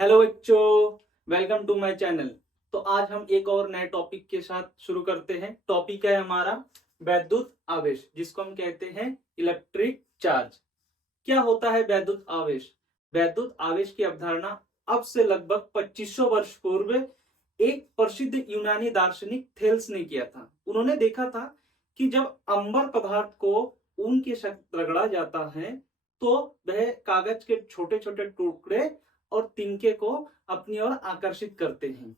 Hello बच्चों, welcome to my channel. तो आज हम एक और नए टॉपिक के साथ शुरू करते हैं। टॉपिक है हमारा वैद्युत आवेश, जिसको हम कहते हैं इलेक्ट्रिक चार्ज। क्या होता है वैद्युत आवेश? वैद्युत आवेश की अवधारणा अब से लगभग 2500 वर्ष पूर्व एक प्रसिद्ध यूनानी दार्शनिक थेल्स ने किया था। उन्होंने देखा था कि जब अंबर पदार्थ को ऊन के साथ रगड़ा जाता है तो वह कागज के छोटे छोटे टुकड़े और तिनके को अपनी ओर आकर्षित करते हैं।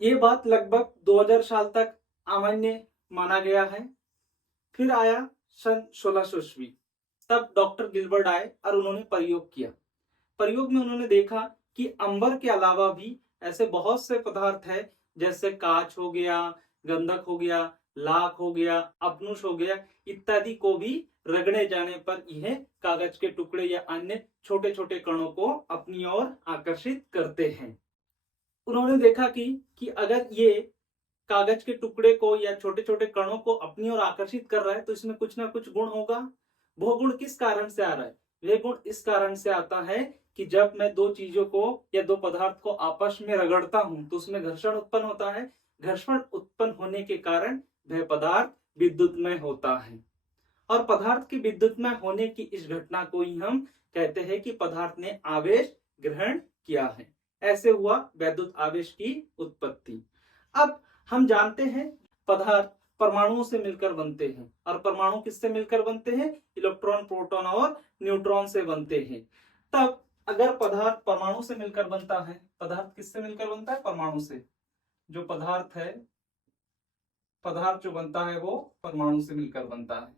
ये बात लगभग 2000 साल तक अमान्य माना गया है। फिर आया सन 1600 ईस्वी। तब डॉक्टर गिलबर्ट आए और उन्होंने प्रयोग किया। प्रयोग में उन्होंने देखा कि अंबर के अलावा भी ऐसे बहुत से पदार्थ है, जैसे कांच हो गया, गंधक हो गया, लाख हो गया, अपनुष हो गया इत्यादि को भी रगड़े जाने पर यह कागज के टुकड़े या अन्य छोटे छोटे कणों को अपनी ओर आकर्षित करते हैं। उन्होंने देखा कि अगर ये कागज के टुकड़े को या छोटे छोटे कणों को अपनी ओर आकर्षित कर रहा है तो इसमें कुछ ना कुछ गुण होगा। वो गुण किस कारण से आ रहा है? वह गुण इस कारण से आता है कि जब मैं दो चीजों को या दो पदार्थ को आपस में रगड़ता हूं तो उसमें घर्षण उत्पन्न होता है। घर्षण उत्पन्न होने के कारण वह पदार्थ विद्युतमय होता है, और पदार्थ की विद्युतमय होने की इस घटना को ही हम कहते हैं कि पदार्थ ने आवेश ग्रहण किया है। ऐसे हुआ वैद्युत आवेश की उत्पत्ति। अब हम जानते हैं पदार्थ परमाणुओं से मिलकर बनते हैं, और परमाणु किससे मिलकर बनते हैं? इलेक्ट्रॉन, प्रोटॉन और न्यूट्रॉन से बनते हैं। तब अगर पदार्थ परमाणु से मिलकर बनता है, पदार्थ किससे मिलकर बनता है? परमाणु से। जो पदार्थ है, पदार्थ जो बनता है वो परमाणु से मिलकर बनता है।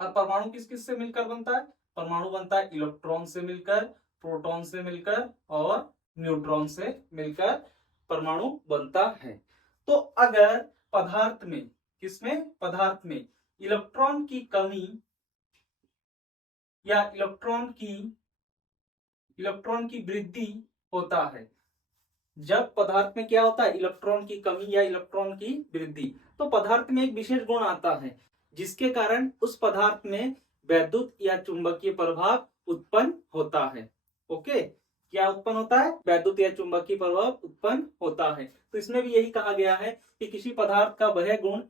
और परमाणु किस किस से मिलकर बनता है? परमाणु बनता है इलेक्ट्रॉन से मिलकर, प्रोटॉन से मिलकर और न्यूट्रॉन से मिलकर परमाणु बनता है। तो अगर पदार्थ में, किसमें? पदार्थ में इलेक्ट्रॉन की कमी या इलेक्ट्रॉन की वृद्धि होता है, जब पदार्थ में क्या होता है? इलेक्ट्रॉन की कमी या इलेक्ट्रॉन की वृद्धि, तो पदार्थ में एक विशेष गुण आता है जिसके कारण उस पदार्थ में वैद्युत या चुंबकीय प्रभाव उत्पन्न होता है। ओके, क्या उत्पन्न होता है? वैद्युत या चुंबकीय प्रभाव उत्पन्न होता है। तो इसमें भी यही कहा गया है कि किसी पदार्थ का वह गुण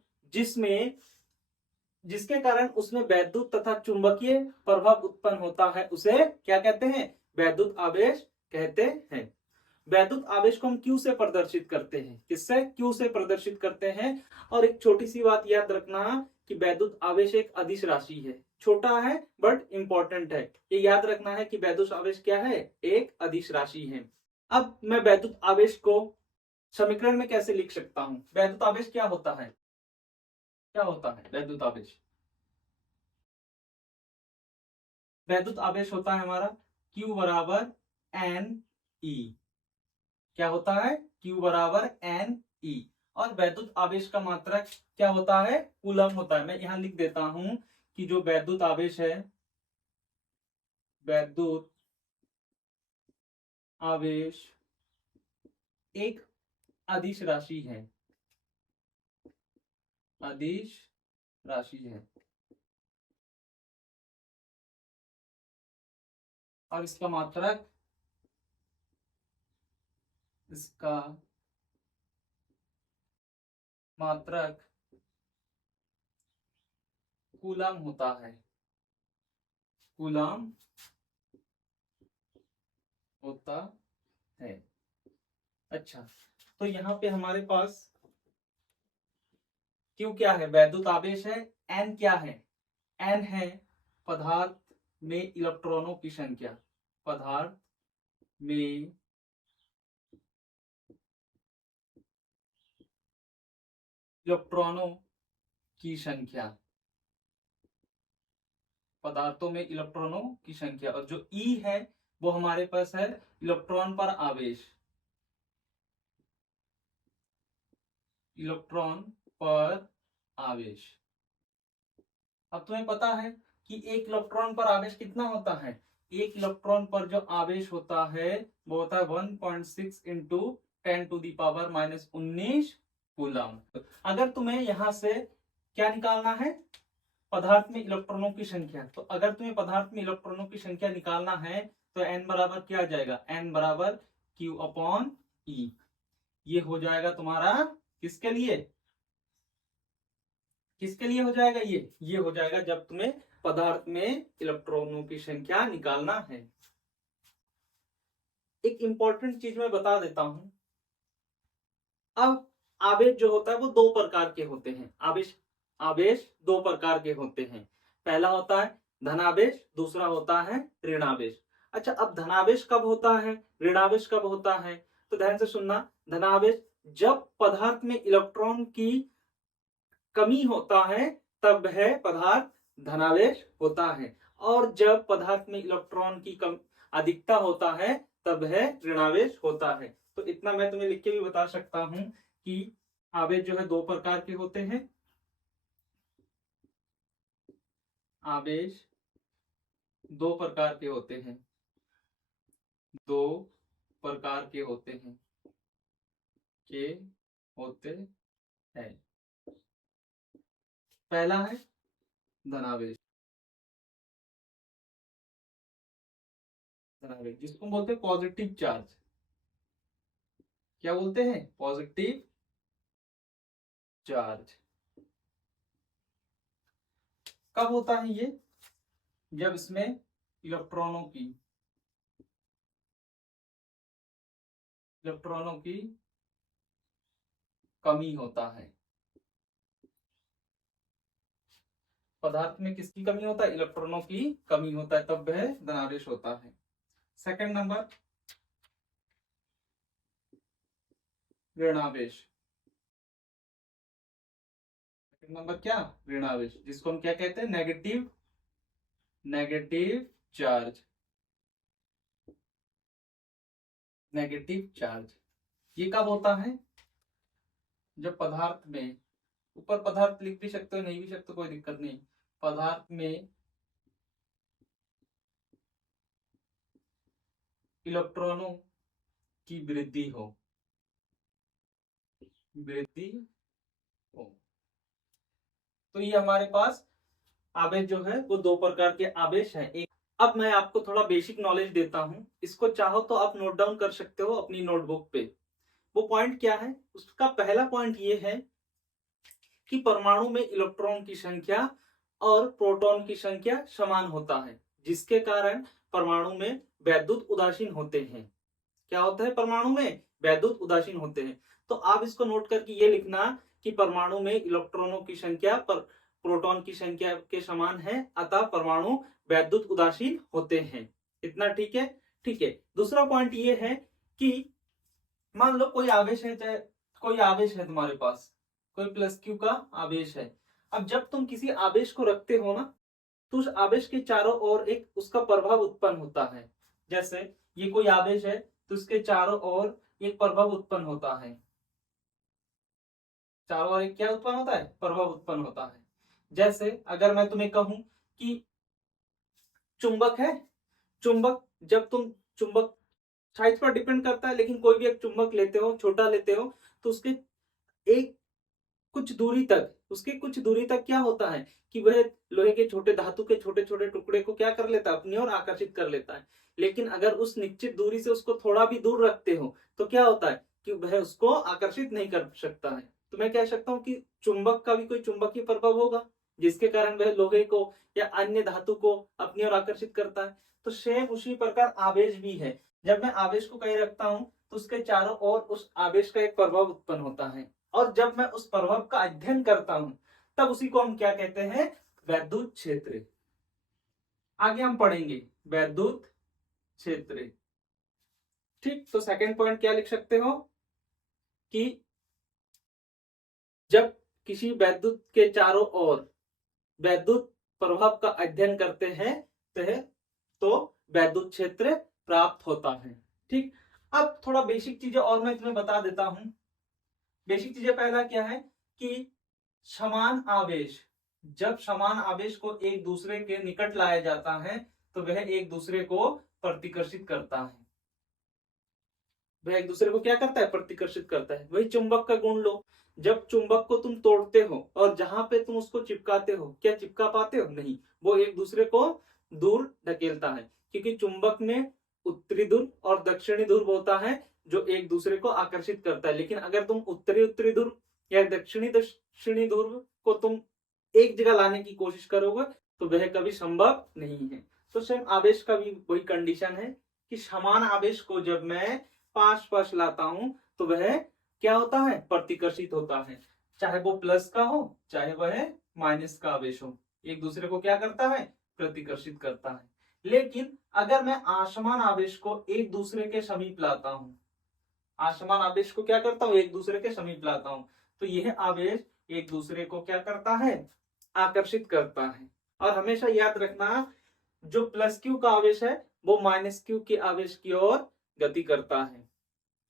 जिसके कारण उसमें वैद्युत तथा चुंबकीय प्रभाव उत्पन्न होता है, उसे क्या कहते हैं? वैद्युत आवेश कहते हैं। वैद्युत आवेश को हम क्यू से प्रदर्शित करते हैं। किससे? क्यू से प्रदर्शित करते हैं। और एक छोटी सी बात याद रखना कि वैद्युत आवेश एक अदिश राशि है। छोटा है बट इंपॉर्टेंट है। ये याद रखना है कि वैद्युत आवेश क्या है? एक अदिश राशि है। अब मैं वैद्युत आवेश को समीकरण में कैसे लिख सकता हूं? वैद्युत आवेश क्या होता है? क्या होता है वैद्युत आवेश? वैद्युत आवेश होता है हमारा Q बराबर एन ई। क्या होता है? Q बराबर एन ई। और वैद्युत आवेश का मात्रक क्या होता है? कूलम होता है। मैं यहां लिख देता हूं कि जो वैद्युत आवेश है, वैद्युत आवेश एक अदिश राशि है। अदिश राशि है, और इसका मात्रक कूलम होता है। कूलम होता है। अच्छा, तो यहाँ पे हमारे पास Q क्या है? वैद्युत आवेश है। N क्या है? N है पदार्थ में इलेक्ट्रॉनों की संख्या। पदार्थ में इलेक्ट्रॉनों की संख्या। पदार्थों में इलेक्ट्रॉनों की संख्या। और जो E है वो हमारे पास है इलेक्ट्रॉन पर आवेश। इलेक्ट्रॉन पर आवेश। अब तुम्हें पता है कि एक इलेक्ट्रॉन पर आवेश कितना होता है? एक इलेक्ट्रॉन पर जो आवेश होता है वो होता है 1.6 इंटू 10⁻⁻19 कूलम। अगर तुम्हें यहां से क्या निकालना है? पदार्थ में इलेक्ट्रॉनों की संख्या। तो अगर तुम्हें पदार्थ में इलेक्ट्रॉनों की संख्या निकालना है तो n बराबर क्या आ जाएगा, n बराबर Q अपॉन E। ये हो जाएगा तुम्हारा किसके लिए, किसके लिए हो जाएगा, ये हो जाएगा जब तुम्हें पदार्थ में इलेक्ट्रॉनों की संख्या निकालना है। एक इंपॉर्टेंट चीज मैं बता देता हूं। अब आवेश जो होता है वो दो प्रकार के होते हैं। आवेश आवेश दो प्रकार के होते हैं। पहला होता है धनावेश, दूसरा होता है ऋणावेश। अच्छा, अब धनावेश कब होता है, ऋणावेश कब होता है, तो ध्यान से सुनना। धनावेश जब पदार्थ में इलेक्ट्रॉन की कमी होता है तब वह पदार्थ धनावेश होता है, और जब पदार्थ में इलेक्ट्रॉन की कम अधिकता होता है तब वह ऋणावेश होता है। तो इतना मैं तुम्हें लिख के भी बता सकता हूं कि आवेश जो है दो प्रकार के होते हैं। आवेश दो प्रकार के होते हैं, दो प्रकार के होते हैं, हैं। पहला है धनावेश, धनावेश जिसको बोलते हैं पॉजिटिव चार्ज। क्या बोलते हैं, पॉजिटिव चार्ज। कब होता है ये, जब इसमें इलेक्ट्रॉनों की कमी होता है। पदार्थ में किसकी कमी होता है, इलेक्ट्रॉनों की कमी होता है, तब वह धनावेश होता है। सेकंड नंबर ऋणावेश। सेकंड नंबर क्या, ऋणावेश, जिसको हम क्या कहते हैं, नेगेटिव चार्ज। नेगेटिव चार्ज ये कब होता है, जब पदार्थ में, ऊपर पदार्थ लिख भी सकते हो नहीं भी सकते कोई दिक्कत नहीं, पदार्थ में इलेक्ट्रॉनों की वृद्धि हो, तो ये हमारे पास आवेश जो है वो दो प्रकार के आवेश हैं। एक, अब मैं आपको थोड़ा बेसिक नॉलेज देता हूं, इसको चाहो तो आप नोट डाउन कर सकते हो अपनी नोटबुक पे। वो पॉइंट क्या है, उसका पहला पॉइंट ये है कि परमाणु में इलेक्ट्रॉन की संख्या और प्रोटॉन की संख्या समान होता है, जिसके कारण परमाणु में वैद्युत उदासीन होते हैं। क्या होता है, परमाणु में वैद्युत उदासीन होते हैं। तो आप इसको नोट करके ये लिखना कि परमाणु में इलेक्ट्रॉनों की संख्या पर प्रोटॉन की संख्या के समान है, अतः परमाणु वैद्युत उदासीन होते हैं। इतना ठीक है, ठीक है। दूसरा पॉइंट ये है कि मान लो कोई आवेश है, चाहे कोई आवेश है तुम्हारे पास, कोई प्लस Q का आवेश है। अब जब तुम किसी आवेश को रखते हो ना, तो उस आवेश के चारों ओर एक उसका प्रभाव उत्पन्न होता है। जैसे ये कोई आवेश है तो उसके चारों ओर एक प्रभाव उत्पन्न होता है, चारों ओर एक क्या उत्पन्न होता है, प्रभाव उत्पन्न होता है। जैसे अगर मैं तुम्हें कहूं कि चुंबक है, चुंबक, जब तुम चुंबक साइज पर डिपेंड करता है, लेकिन कोई भी एक चुंबक लेते हो, छोटा लेते हो, तो उसके एक कुछ दूरी तक, उसके कुछ दूरी तक क्या होता है कि वह लोहे के छोटे धातु के छोटे छोटे टुकड़े को क्या कर लेता है, अपनी ओर आकर्षित कर लेता है। लेकिन अगर उस निश्चित दूरी से उसको थोड़ा भी दूर रखते हो तो क्या होता है कि वह उसको आकर्षित नहीं कर सकता है। तो मैं कह सकता हूं कि चुंबक का भी कोई चुंबकीय प्रभाव होगा, जिसके कारण वह लोहे को या अन्य धातु को अपनी ओर आकर्षित करता है। तो सेम उसी प्रकार आवेश भी है। जब मैं आवेश को कहीं रखता हूं तो उसके चारों ओर उस आवेश का एक प्रभाव उत्पन्न होता है, और जब मैं उस प्रभाव का अध्ययन करता हूं तब उसी को हम क्या कहते हैं, वैद्युत क्षेत्र। आगे हम पढ़ेंगे वैद्युत क्षेत्र। ठीक, तो सेकंड पॉइंट क्या लिख सकते हो कि जब किसी वैद्युत के चारों ओर वैद्युत प्रभाव का अध्ययन करते हैं तो वैद्युत क्षेत्र प्राप्त होता है। ठीक, अब थोड़ा बेसिक चीजें और मैं तुम्हें बता देता हूं। बेसिक चीजें, पहला क्या है कि समान आवेश, जब समान आवेश को एक दूसरे के निकट लाया जाता है तो वह एक दूसरे को प्रतिकर्षित करता है। वह एक दूसरे को क्या करता है, प्रतिकर्षित करता है। वही चुंबक का गुण लो, जब चुंबक को तुम तोड़ते हो और जहां पे तुम उसको चिपकाते हो, क्या चिपका पाते हो? नहीं, वो एक दूसरे को दूर ढकेलता है, क्योंकि चुंबक में उत्तरी ध्रुव और दक्षिणी ध्रुव होता है जो एक दूसरे को आकर्षित करता है। लेकिन अगर तुम उत्तरी उत्तरी ध्रुव या दक्षिणी दक्षिणी ध्रुव को तुम एक जगह लाने की कोशिश करोगे तो वह कभी संभव नहीं है। तो सेम आवेश का भी वही कंडीशन है कि समान आवेश को जब मैं पास पास लाता हूं तो वह क्या होता है? प्रतिकर्षित होता है। चाहे वो प्लस का हो चाहे वह माइनस का आवेश हो, एक दूसरे को क्या करता है? प्रतिकर्षित करता है। लेकिन अगर मैं असमान आवेश को एक दूसरे के समीप लाता हूं, असमान आवेश को क्या करता हूं? एक दूसरे के समीप लाता हूं, तो यह आवेश एक दूसरे को क्या करता है? आकर्षित करता है। और हमेशा याद रखना, जो प्लस क्यू का आवेश है वो माइनस क्यू के आवेश की ओर गति करता है।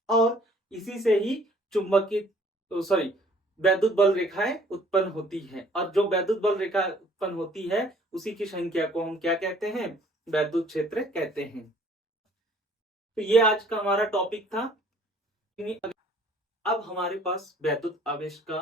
और इसी से ही चुंबकीय सॉरी वैद्युत बल रेखाएं उत्पन्न होती है। और जो वैद्युत बल रेखा उत्पन्न होती है उसी की संख्या को हम क्या कहते हैं? वैद्युत क्षेत्र कहते हैं। तो ये आज का हमारा टॉपिक था। अब हमारे पास वैद्युत आवेश का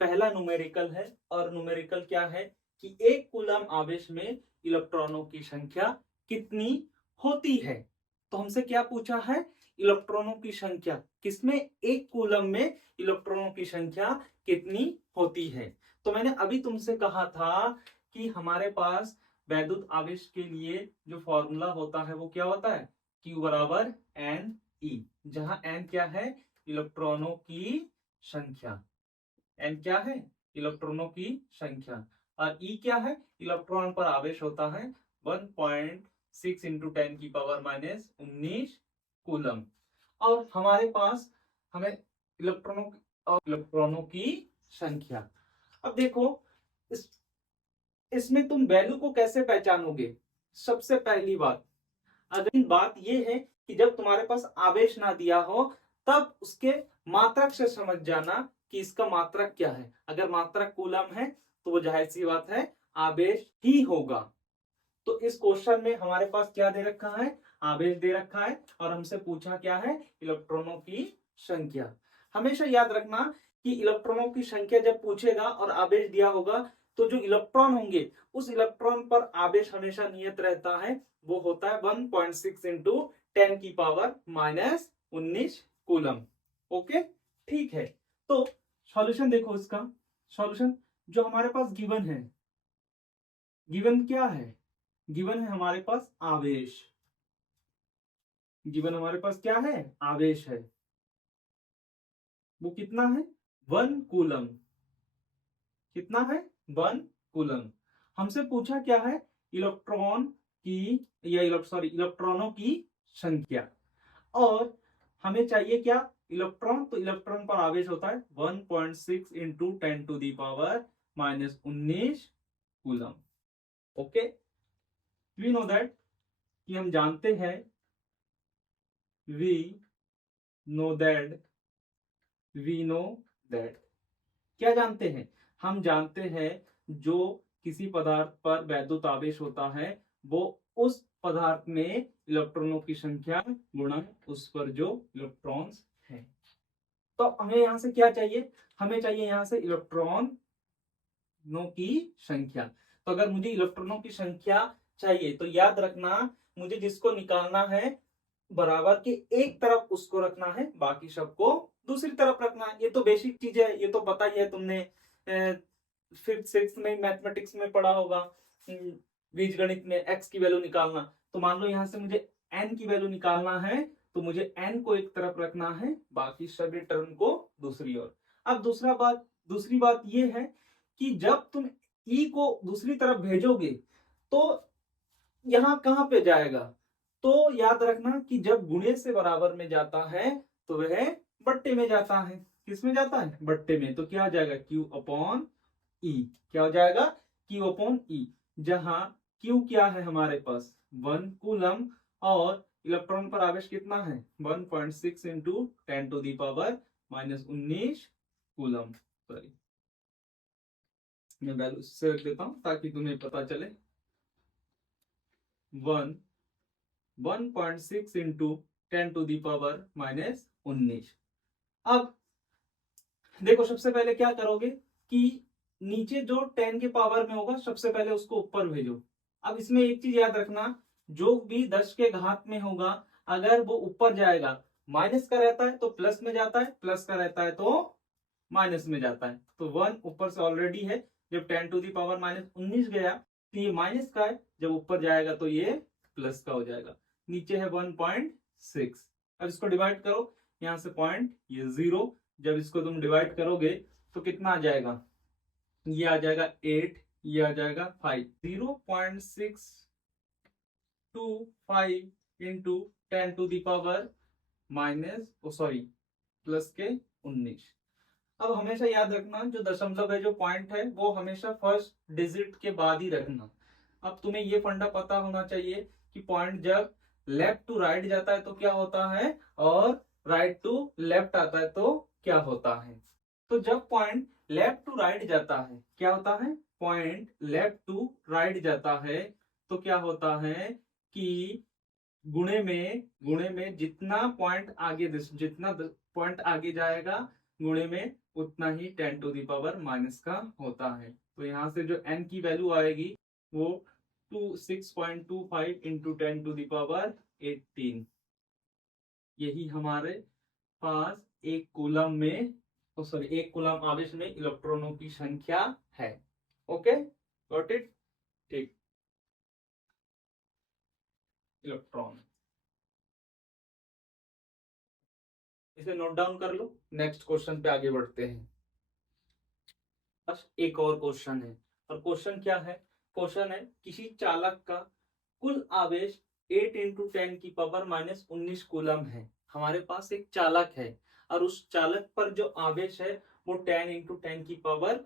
पहला न्यूमेरिकल है। और न्यूमेरिकल क्या है कि एक कूलम आवेश में इलेक्ट्रॉनों की संख्या कितनी होती है। तो हमसे क्या पूछा है? इलेक्ट्रॉनों की संख्या किसमें? एक कूलम में इलेक्ट्रॉनों की संख्या कितनी होती है। तो मैंने अभी तुमसे कहा था कि हमारे पास वैद्युत आवेश के लिए जो फॉर्मूला होता है वो क्या होता है? Q बराबर एन ई, जहां एन क्या है? इलेक्ट्रॉनों की संख्या। एन क्या है? इलेक्ट्रॉनों की संख्या। और ई क्या है? इलेक्ट्रॉन पर आवेश होता है 1.6 इंटू 10 की पावर माइनस 19 कूलम। और हमारे पास हमें इलेक्ट्रॉनों की संख्या। अब देखो इसमें तुम वैल्यू को कैसे पहचानोगे? सबसे पहली बात, अगली बात यह है कि जब तुम्हारे पास आवेश ना दिया हो तब उसके मात्रक से समझ जाना कि इसका मात्रक क्या है। अगर मात्रक कूलम है तो वो जाहिर सी बात है आवेश ही होगा। तो इस क्वेश्चन में हमारे पास क्या दे रखा है? आवेश दे रखा है। और हमसे पूछा क्या है? इलेक्ट्रॉनों की संख्या। हमेशा याद रखना कि इलेक्ट्रॉनों की संख्या जब पूछेगा और आवेश दिया होगा तो जो इलेक्ट्रॉन होंगे उस इलेक्ट्रॉन पर आवेश हमेशा नियत रहता है, वो होता है 1.6 इंटू 10 की पावर माइनस 19 कूलम। ओके, ठीक है। तो सॉल्यूशन देखो, इसका सॉल्यूशन जो हमारे पास गिवन है, गिवन क्या है? गिवन है हमारे पास आवेश। गिवन हमारे पास क्या है? आवेश है। वो कितना है? 1 कूलम। कितना है? 1 कूलम। हमसे पूछा क्या है? इलेक्ट्रॉन की या इलेक्ट्रॉनों की संख्या। और हमें चाहिए क्या? इलेक्ट्रॉन। तो इलेक्ट्रॉन पर आवेश होता है 1.6 into 10 to the power minus 19 coulomb. Okay, we know that, कि हम जानते हैं, we know that, we know that, क्या जानते हैं? हम जानते हैं जो किसी पदार्थ पर वैद्युत आवेश होता है वो उस पदार्थ में इलेक्ट्रॉनों की संख्या गुणा उस पर जो इलेक्ट्रॉन्स हैं। तो हमें यहां से क्या चाहिए? हमें चाहिए यहां से इलेक्ट्रॉनों की संख्या। तो अगर मुझे इलेक्ट्रॉनों की संख्या चाहिए तो याद रखना, मुझे जिसको निकालना है बराबर के एक तरफ उसको रखना है, बाकी सबको दूसरी तरफ रखना है। ये तो बेसिक चीज है, ये तो पता ही है, तुमने फिफ्थ सिक्स में मैथमेटिक्स में पढ़ा होगा। बीजगणित में एक्स की वैल्यू निकालना। तो मान लो यहां से मुझे एन की वैल्यू निकालना है तो मुझे एन को एक तरफ रखना है, बाकी सभी टर्म को दूसरी ओर। अब दूसरी बात ये है कि जब तुम ई को दूसरी तरफ भेजोगे तो यहां कहां पे जाएगा? तो याद रखना कि जब गुणे से बराबर में जाता है तो वह बट्टे में जाता है। किस में जाता है? बट्टे में। तो क्या हो जाएगा? Q अपॉन ई। क्या हो जाएगा? Q अपॉन ई। जहां Q क्या है हमारे पास? 1 कूलम। और इलेक्ट्रॉन पर आवेश कितना है? 1.6 into 10 to the power minus 19 coulomb. Sorry, मैं वैल्यू से रख देता हूं ताकि तुम्हें पता चले। 1.6 into 10 to the power minus 19। अब देखो सबसे पहले क्या करोगे कि नीचे जो 10 के पावर में होगा सबसे पहले उसको ऊपर भेजो। अब इसमें एक चीज याद रखना, जो भी 10 के घात में होगा अगर वो ऊपर जाएगा, माइनस का रहता है तो प्लस में जाता है, प्लस का रहता है तो माइनस में जाता है। तो 1 ऊपर से ऑलरेडी है, जब 10 टू दी पावर -19 गया तो ये माइनस का है, जब ऊपर जाएगा तो ये प्लस का हो जाएगा। नीचे है 1.6। अब इसको डिवाइड करो, यहां से पॉइंट ये 0, जब इसको तुम डिवाइड करोगे तो कितना आ जाएगा, ये आ जाएगा 8, ये आ जाएगा 5। 0.625 into 10 to the power plus के 19। अब हमेशा याद रखना जो दशमलव है, जो पॉइंट है, वो हमेशा फर्स्ट डिजिट के बाद ही रखना। अब तुम्हें ये फंडा पता होना चाहिए कि पॉइंट जब लेफ्ट टू राइट जाता है तो क्या होता है, और राइट टू लेफ्ट आता है तो क्या होता है। तो जब पॉइंट लेफ्ट टू राइट जाता है क्या होता है, पॉइंट लेफ्ट टू राइट जाता है तो क्या होता है कि गुणे में जितना पॉइंट आगे जाएगा गुणे में उतना ही 10 टू दी पावर माइनस का होता है। तो यहाँ से जो n की वैल्यू आएगी वो 6.25 इंटू 10 टू दी पावर 18। यही हमारे पास एक कूलम में एक कूलम आवेश में इलेक्ट्रॉनों की संख्या है। Okay, got it. ठीक, इलेक्ट्रॉन, इसे नोट डाउन कर लो। नेक्स्ट क्वेश्चन पे आगे बढ़ते हैं। बस एक और क्वेश्चन है, और क्वेश्चन क्या है, क्वेश्चन है किसी चालक का कुल आवेश 8 इंटू 10 की पावर -19 कूलम है। हमारे पास एक चालक है और उस चालक पर जो आवेश है वो 10 इंटू 10 की पावर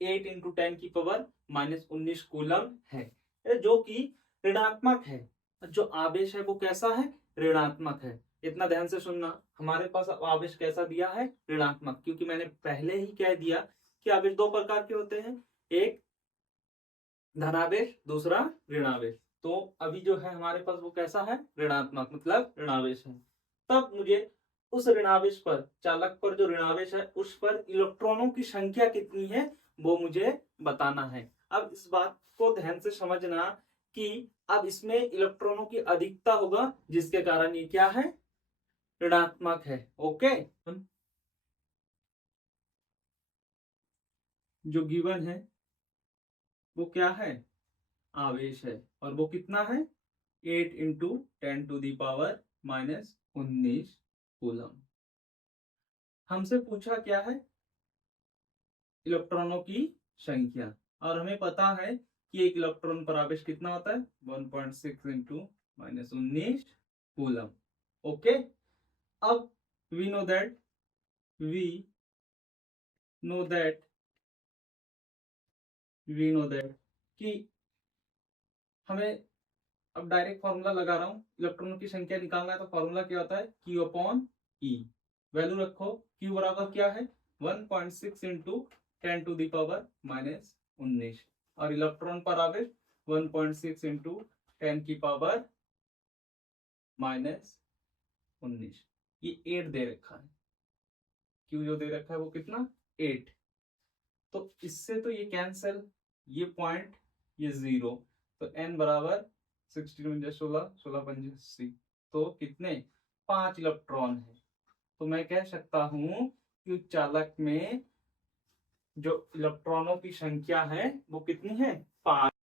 8 इंटू 10 की पावर -19 कूलम है, जो कि ऋणात्मक है। जो आवेश है वो कैसा है, ऋणात्मक है। इतना ध्यान से सुनना, हमारे पास आवेश कैसा दिया है, ऋणात्मक, क्योंकि मैंने पहले ही कह दिया कि आवेश दो प्रकार के होते हैं, एक धनावेश, दूसरा ऋणावेश। तो अभी जो है हमारे पास वो कैसा है, ऋणात्मक, मतलब ऋणावेश है। तब मुझे उस ऋणावेश पर, चालक पर जो ऋणावेश है उस पर इलेक्ट्रॉनों की संख्या कितनी है वो मुझे बताना है। अब इस बात को ध्यान से समझना कि अब इसमें इलेक्ट्रॉनों की अधिकता होगा, जिसके कारण ये क्या है, ऋणात्मक है। ओके, जो गिवन है वो क्या है, आवेश है, और वो कितना है, 8 into 10 to the power -19 coulomb. हमसे पूछा क्या है, इलेक्ट्रॉनों की संख्या, और हमें पता है कि एक इलेक्ट्रॉन पर आवेश कितना होता है, 1.6 इंटू -19 कूलम। ओके, अब वी नो दैट कि हमें, अब डायरेक्ट फॉर्मूला लगा रहा हूं, इलेक्ट्रॉनों की संख्या निकालना है तो फॉर्मूला क्या होता है, Q अपॉन E। वैल्यू रखो, Q बराबर क्या है, 1.6 इंटू 10 टू दी पावर -19, और इलेक्ट्रॉन पर आवेश 1.6 इंटू 10 की पावर -19। ये 8 दे रखा है, Q जो दे रखा है वो कितना, 8। तो इससे तो ये कैंसल, ये पॉइंट, ये 0, तो n बराबर 16 16 16 85, तो कितने, 5 इलेक्ट्रॉन है। तो मैं कह सकता हूं कि उस चालक में जो इलेक्ट्रॉनों की संख्या है वो कितनी है, 5।